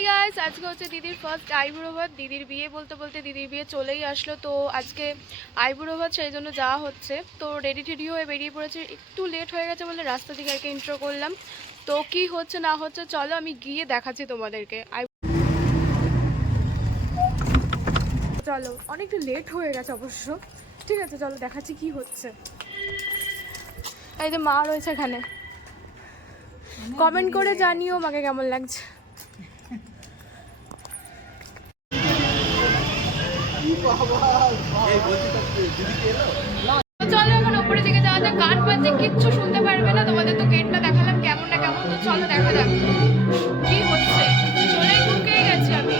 Hi guys, আজকে হচ্ছে দিদির ফার্স্ট আইবুড়ো ভাত। দিদির বিয়ে বলতে বলতে দিদির বিয়ে চলেই আসলো। তো আজকে আইবুড়ো ভাত, সেই জন্য যাওয়া হচ্ছে। তো রেডি টেডি হয়ে বেরিয়ে পড়েছে। একটু লেট হয়ে গেছে বলে রাস্তা থেকে আর কি ইন্ট্রো করলাম। তো কি হচ্ছে না হচ্ছে চলো আমি গিয়ে দেখাচ্ছি তোমাদেরকে। চলো, অনেকটা লেট হয়ে গেছে অবশ্য। ঠিক আছে, চলো দেখাচ্ছি কি হচ্ছে। এই যে মা রয়েছে এখানে, কমেন্ট করে জানিও মাকে কেমন লাগছে। চলো এখন উপরে দিকে যাওয়া যাক। গান বাজছে, কিচ্ছু শুনতে পারবে না। তোমাদের তো গেটটা দেখালাম কেমন না কেমন। তো চলো দেখা যাক কি হচ্ছে। চলে ঢুকেই গেছি আমি।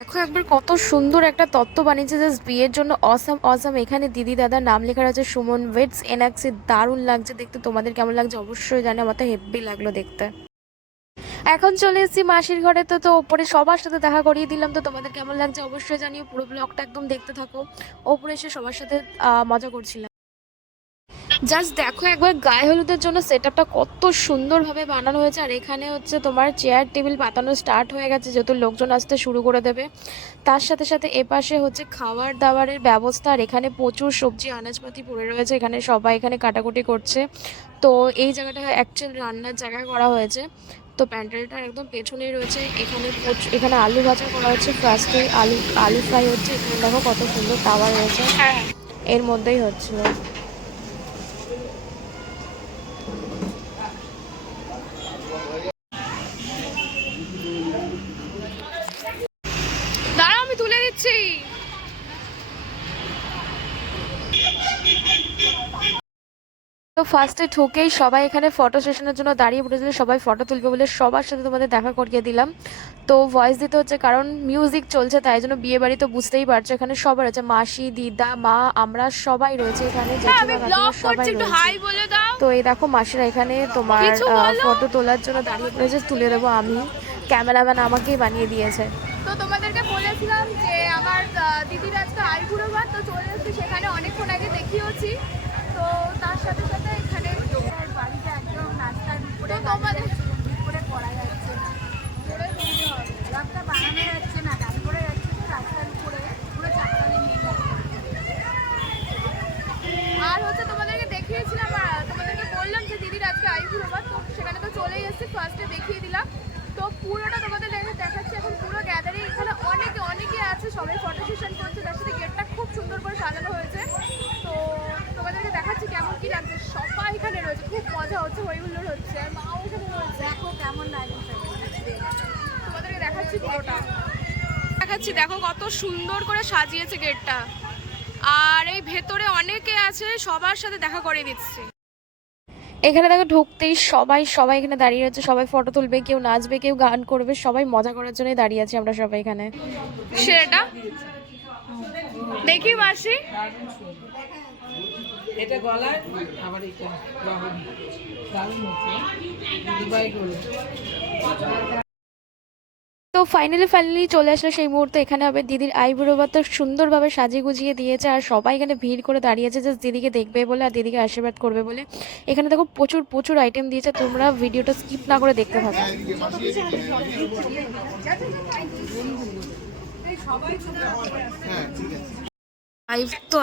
দেখো একবার কত সুন্দর একটা তত্ত্ব বানিয়েছে জাস্ট বিয়ের জন্য। Awesome awesome. এখানে দিদি দাদার নাম লেখা আছে, সুমন ওয়েডস এনএক্সি। দারুণ লাগছে দেখতে। তোমাদের কেমন লাগছে অবশ্যই জানি। আমার তো হেব্বি লাগলো দেখতে। এখন চলে এসেছি মাসির ঘরে। তো ওপরে সবার সাথে দেখা করিয়ে দিলাম। তো তোমাদের কেমন লাগছে অবশ্যই জানিও। পুরো ব্লগটা একদম দেখতে থাকো। ওপরে এসে সবার সাথে মজা করছিলাম। জাস্ট দেখো একবার গায়ে হলুদের জন্য সেট আপটা কত সুন্দরভাবে বানানো হয়েছে। আর এখানে হচ্ছে তোমার চেয়ার টেবিল পাতানো স্টার্ট হয়ে গেছে, যেহেতু লোকজন আসতে শুরু করে দেবে। তার সাথে সাথে এপাশে হচ্ছে খাবার দাবারের ব্যবস্থা। আর এখানে প্রচুর সবজি আনাজপাতি পড়ে রয়েছে। এখানে সবাই এখানে কাটাকুটি করছে। তো এই জায়গাটা অ্যাকচুয়াল রান্নার জায়গা করা হয়েছে। তো প্যান্ডেলটার একদম পেছনেই রয়েছে। এখানে আলু ভাজা করা হচ্ছে। ফার্স্টে আলু আলু ফ্রাই হচ্ছে। এখানে দেখো কত সুন্দর তাওয়া রয়েছে, এর মধ্যেই হচ্ছিল। দাঁড়াও আমি তুলে দিচ্ছি। তো ফার্স্টে ঢুকেই সবাই এখানে ফটো সেশনের জন্য দাঁড়িয়ে পড়েছিল। সবাই ফটো তুলবে বলে সবার সাথে তোমাদের দেখা করিয়ে দিলাম। তো ভয়েস দিতে হচ্ছে কারণ মিউজিক চলছে, তাই জন্য বিয়ে বাড়ি তো বুঝতেই পারছো। এখানে সবাই রয়েছে, মাসি দিদা মা আমরা সবাই রয়েছে এখানে, জেঠিমা কাকিমা সবাই রয়েছে। তো এই দেখো মাসিরা এখানে তোমার ফটো তোলার জন্য দাঁড়িয়ে পড়েছে। তুলে দেবো আমি, ক্যামেরাম্যান আমাকেই বানিয়ে দিয়েছে। তো তোমাদেরকে বলেছিলাম যে আমার দিদির আজকে আইবুড়ো ভাত, তো চলে এসেছি সেখানে। অনেকক্ষণ আগে দেখিয়েছি। তো তার সাথে সাথে এখানে বাড়িটা একদম রাস্তার উপরে, তোমাদের উপরে পড়া যাচ্ছে না, রাস্তা বানানো যাচ্ছে না, গাড়ি করে যাচ্ছে তো রাস্তার উপরে পুরো চাপকালে নিয়ে যাচ্ছে। আর হচ্ছে তোমাদেরকে দেখিয়েছিলাম, তোমাদেরকে বললাম যে দিদির আজকে আইবুড়ো ভাত, তো সেখানে তো চলেই এসেছি। ফার্স্টে দেখিয়ে দিলাম। তো পুরোটা তোমাদের দেখাচ্ছি এখন। পুরো গ্যাদারিং এখানে অনেকে আছে, সবাই ফটো সেশন করছে। তার সাথে গেটটা খুব সুন্দর করে সাজানো হয়েছে। তো তোমাদেরকে দেখাচ্ছি কেমন কি লাগছে। সবাই এখানে রয়েছে, খুব মজা হচ্ছে, হইহুল্লোড় হচ্ছে। আর মাও এখানে রয়েছে। দেখো কেমন লাগছে, তোমাদেরকে দেখাচ্ছি পুরোটা দেখাচ্ছি। দেখো কত সুন্দর করে সাজিয়েছে গেটটা। আর এই ভেতরে অনেকে আছে, সবার সাথে দেখা করে দিচ্ছে। এখানে দেখো ঢুকতেই সবাই এখানে দাঁড়িয়ে আছে। সবাই ফটো তুলবে, কেউ নাচবে, কেউ গান করবে। সবাই মজা করার জন্যই দাঁড়িয়ে আছি আমরা সবাই এখানে। সেটা দেখি মাসি, এটা গলায় আবার এটা দারুণ হচ্ছে দুবাই গোল। তো ফাইনালি চলে আসলো সেই মুহূর্তে। এখানে হবে দিদির আইবুড়ো ভাত। সুন্দরভাবে সাজিয়ে গুজিয়ে দিয়েছে। আর সবাই এখানে ভিড় করে দাঁড়িয়েছে জাস্ট দিদিকে দেখবে বলে আর দিদিকে আশীর্বাদ করবে বলে। এখানে দেখো প্রচুর আইটেম দিয়েছে। তোমরা ভিডিওটা স্কিপ না করে দেখতে থাকো।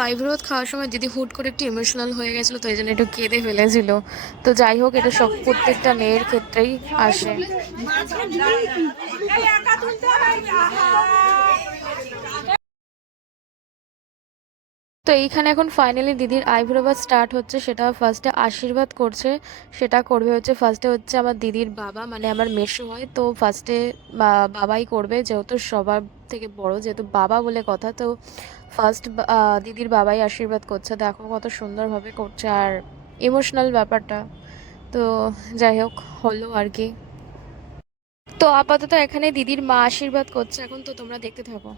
আইবুড়ো ভাত খাওয়ার সময় দিদি হুট করে একটু ইমোশনাল হয়ে গেছিলো, তো এই জন্য একটু কেঁদে ফেলেছিল। তো যাই হোক, এটা সব প্রত্যেকটা মেয়ের ক্ষেত্রেই আসে। তো এইখানে এখন ফাইনালি দিদির আইবুড়ো ভাত স্টার্ট হচ্ছে। সেটা ফার্স্টে আশীর্বাদ করছে। সেটা করবে হচ্ছে ফার্স্টে হচ্ছে আমার দিদির বাবা, মানে আমার মেসো হয়। তো ফার্স্টে বাবাই করবে, যেহেতু সবার থেকে বড়, যেহেতু বাবা বলে কথা। তো ফার্স্ট দিদির বাবাই আশীর্বাদ করছে। দেখো কত সুন্দরভাবে করছে আর ইমোশনাল ব্যাপারটা। তো যাই হোক, হলো আর কি। তো আপাতত এখানে দিদির মা আশীর্বাদ করছে এখন। তো তোমরা দেখতে থাকো।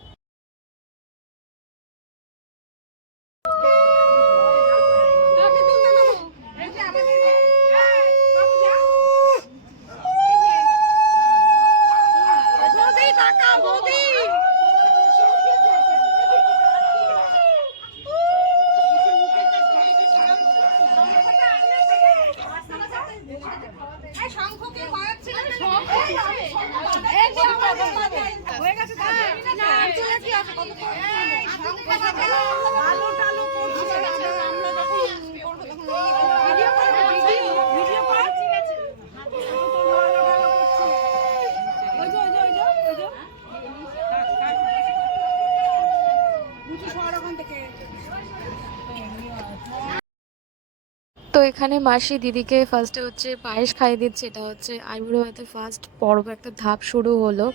তো এখানে মাসি দিদিকে ফার্স্টে হচ্ছে পায়েস খাইয়ে দিচ্ছে। এটা হচ্ছে আইবুড়ো ভাতে ফার্স্ট পর্ব, একটা ধাপ শুরু হলো।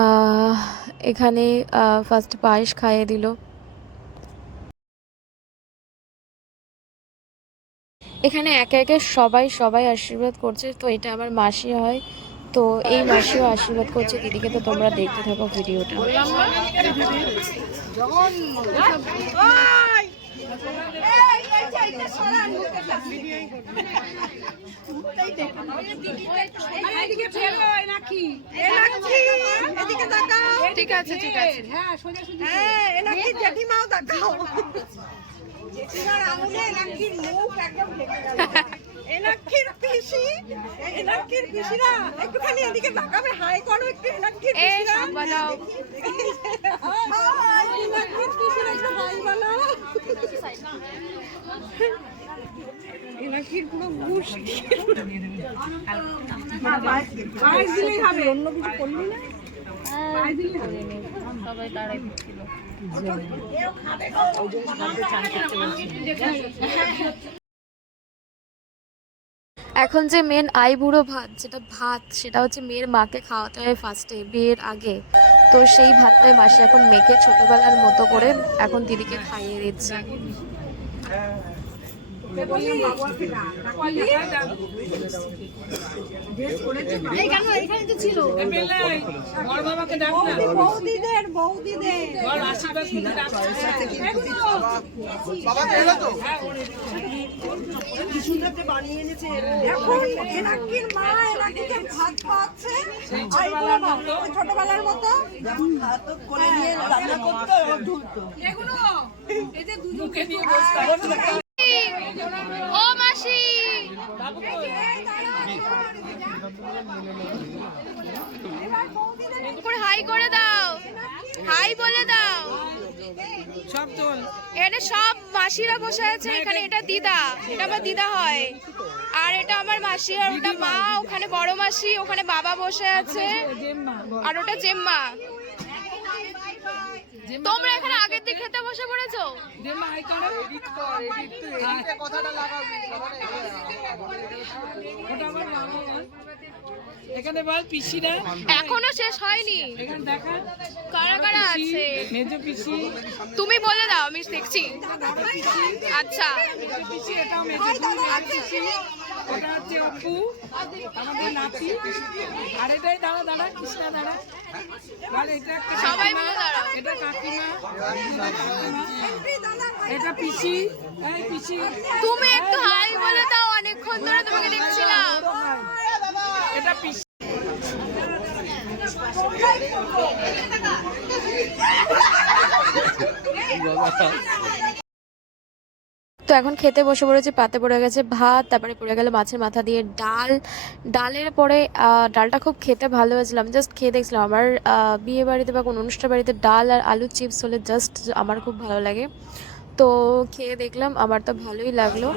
আহ, এখানে ফার্স্ট পায়েস খাইয়ে দিল। এখানে একে একে সবাই সবাই আশীর্বাদ করছে। তো এটা আমার মাসি হয়, তো এই মাসিও আশীর্বাদ করছে দিদিকে। তো তোমরা দেখতে থাকো ভিডিওটা। ঠিক আছে ঠিক আছে, হ্যাঁ সোজাসুজি, হ্যাঁ এনাকি জেঠিমাও দেখাও। জেঠিমার আঙুলে এনাকির মুখ একদম ঢেকে গেল। এনাকির পিসি, এনাকির পিসিরা একটুখানি এদিকে তাকাবে, হাই করো একটু এনাকির পিসিরা। এই বানাও, এনাকির পিসিরা একটু হাই বানাও। এনাকির পুরো গুশ পায়েস দিলেই হবে, অন্য কিছু করলি না। পায়েস দিলেই হবে, সবাই দাঁড়াই ছিল। এখন যে মেন আইবুড়ো ভাত, যেটা ভাত, সেটা হচ্ছে মেয়ের মাকে খাওয়াতে হয় ফার্স্টে বিয়ের আগে। তো সেই ভাতটাই মাসি এখন মেখে ছোটবেলার মতো করে এখন দিদিকে খাইয়ে দিচ্ছে। ছোটবেলার মতো রান্না করতো, ও মাসি, হাই করে দাও, হাই বলে দাও। সব চল, এটা সব মাসিরা বসে আছে এখানে। এটা দিদা, এটা আমার দিদা হয়। আর এটা আমার মাসি, আর ওটা মা, ওখানে বড় মাসি, ওখানে বাবা বসে আছে, আর ওটা জেম্মা। তোমরা এখানে আগের দিক খেতে বসে পড়েছো। এখানে বল পিসিরা এখনো শেষ হয়নি, কারা কারা আছে? মেজো পিসি, তুমি বলে দাও, আমি দেখছি। আচ্ছা, পিসি, এটাও মেজো পিসি, ওটা হচ্ছে অপু আমাদের নাতি, আর এটাই দাঁড়া দাঁড়া কৃষ্ণা দাঁড়া, আর এটা সবাই মিলে দাঁড়াও। এটা কাকিমা, এটা পিসি, এই পিসি তুমি একটু হাই বলে দাও, অনেকক্ষণ ধরে তোমাকে দেখছিলাম। এটা পিসি। তো এখন খেতে বসে পড়েছি। পাতে পড়ে গেছে ভাত, তারপরে পড়ে গেল মাছের মাথা দিয়ে ডাল। ডালের পরে ডালটা খুব খেতে ভালো হয়েছিল। আমি জাস্ট খেয়ে দেখছিলাম। আমার বিয়ে বাড়িতে বা কোনো অনুষ্ঠান বাড়িতে ডাল আর আলু চিপস হলে জাস্ট আমার খুব ভালো লাগে। তো খেয়ে দেখলাম, আমার তো ভালোই লাগলো।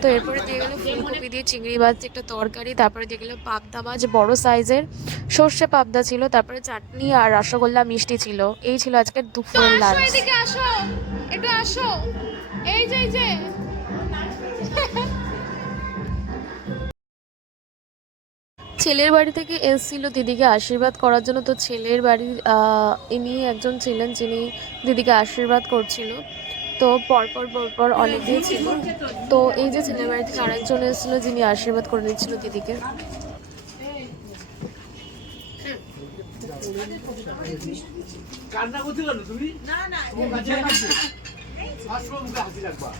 তো এরপরে দিয়ে গেলো ফুলকপি দিয়ে চিংড়ি মাছ একটা তরকারি, তারপরে দিয়ে গেলো পাবদা মাছ বড় সাইজের, সর্ষে পাবদা ছিল, তারপরে চাটনি আর রসগোল্লা মিষ্টি ছিল। এই ছিল আজকের দুপুরের লাঞ্চ। এদিকে আসো, একটু আসো, এই যে এই যে ছেলের বাড়ি থেকে এসেছিল দিদিকে আশীর্বাদ করার জন্য। তো ছেলের বাড়ির ইনি একজন ছিলেন যিনি দিদিকে আশীর্বাদ করছিল। তো পরপর পরপর অনেকেই ছিল। তো এই যে ছেলের বাড়ি থেকে আরেকজন এসেছিল যিনি আশীর্বাদ করে নিচ্ছিল দিদিকে। কান্না করছিল না তুমি? না না, আসবো মুখে হাসি রাখবা।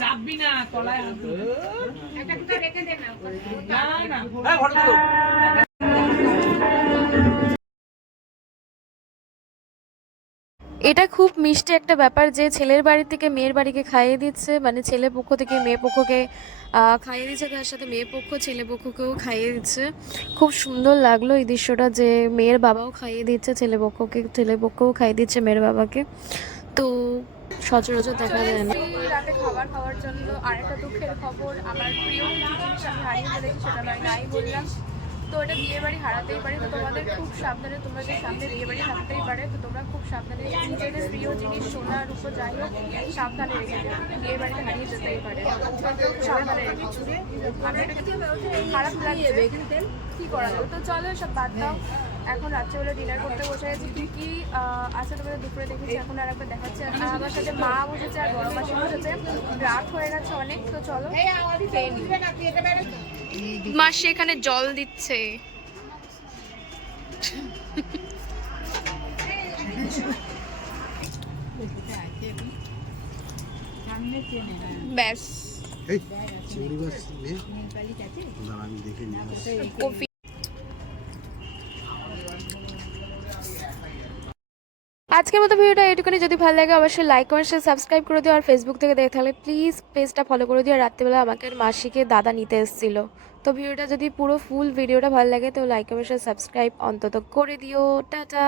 চাপবি না, তলায় হাত একটা রেখে দে না। না না, হ্যাঁ ফটো তুলো। এটা খুব মিষ্টি একটা ব্যাপার যে ছেলের বাড়ি থেকে মেয়ের বাড়িকে খাইয়ে দিচ্ছে, মানে ছেলে পক্ষ থেকে মেয়ে পক্ষকে খাইয়ে দিচ্ছে, তার সাথে মেয়ে পক্ষ ছেলে পক্ষকেও খাইয়ে দিচ্ছে। খুব সুন্দর লাগলো এই দৃশ্যটা, যে মেয়ের বাবাও খাইয়ে দিচ্ছে ছেলে পক্ষকে, ছেলে পক্ষও খাইয়ে দিচ্ছে মেয়ের বাবাকে। তো সচরাচর দেখা যায় না। রাতে খাবার খাওয়ার জন্য আরেকটা দুঃখের খবর, আমার প্রিয় কিছু জিনিস আমি হারিয়ে ফেলেছি, সেটা নয় নাই বললাম। তো এটা বিয়ে বাড়ি হারাতেই পারে, তো তোমাদের খুব সাবধানে, তোমরা যে সামনে বিয়ে বাড়ি থাকতেই পারে, তো তোমরা খুব সাবধানে নিজেদের প্রিয় জিনিস সোনার উপর যাই হোক সাবধানে রেখে দেবে, বিয়ে বাড়িতে হারিয়ে যেতেই পারে, সাবধানে রেখে। আমি খারাপ লাগবে কি করা যাবে, তো চলো সব বাদ দাও। এখন রাত্রেবেলা ডিনার করতে বসে গেছি, কি কি আছে তোমাদের দুপুরে দেখেছি, এখন আর একবার দেখাচ্ছে। আমার সাথে মা বসেছে আর বড় মাসি বসেছে, রাত হয়ে গেছে অনেক, তো চলো খেয়ে নিই। মাসি এখানে জল দিচ্ছে। ব্যাস এই চিংড়ি মাছ নে দাঁড়া আমি দেখে নিয়ে আসছি। কফি। আজকের মতো ভিডিওটা এটুকুনি, যদি ভালো লাগে অবশ্যই লাইক কমেন্ট শেয়ার সাবস্ক্রাইব করে দিও, আর ফেসবুক থেকে দেখে থাকলে প্লিজ পেজটা ফলো করে দিও। আর রাত্রিবেলা আমাকে আর মাসিকে দাদা নিতে এসেছিলো, তো ভিডিওটা যদি পুরো ফুল ভিডিওটা ভালো লাগে তো লাইক কমেন্ট শেয়ার সাবস্ক্রাইব অন্তত করে দিও। টাটা।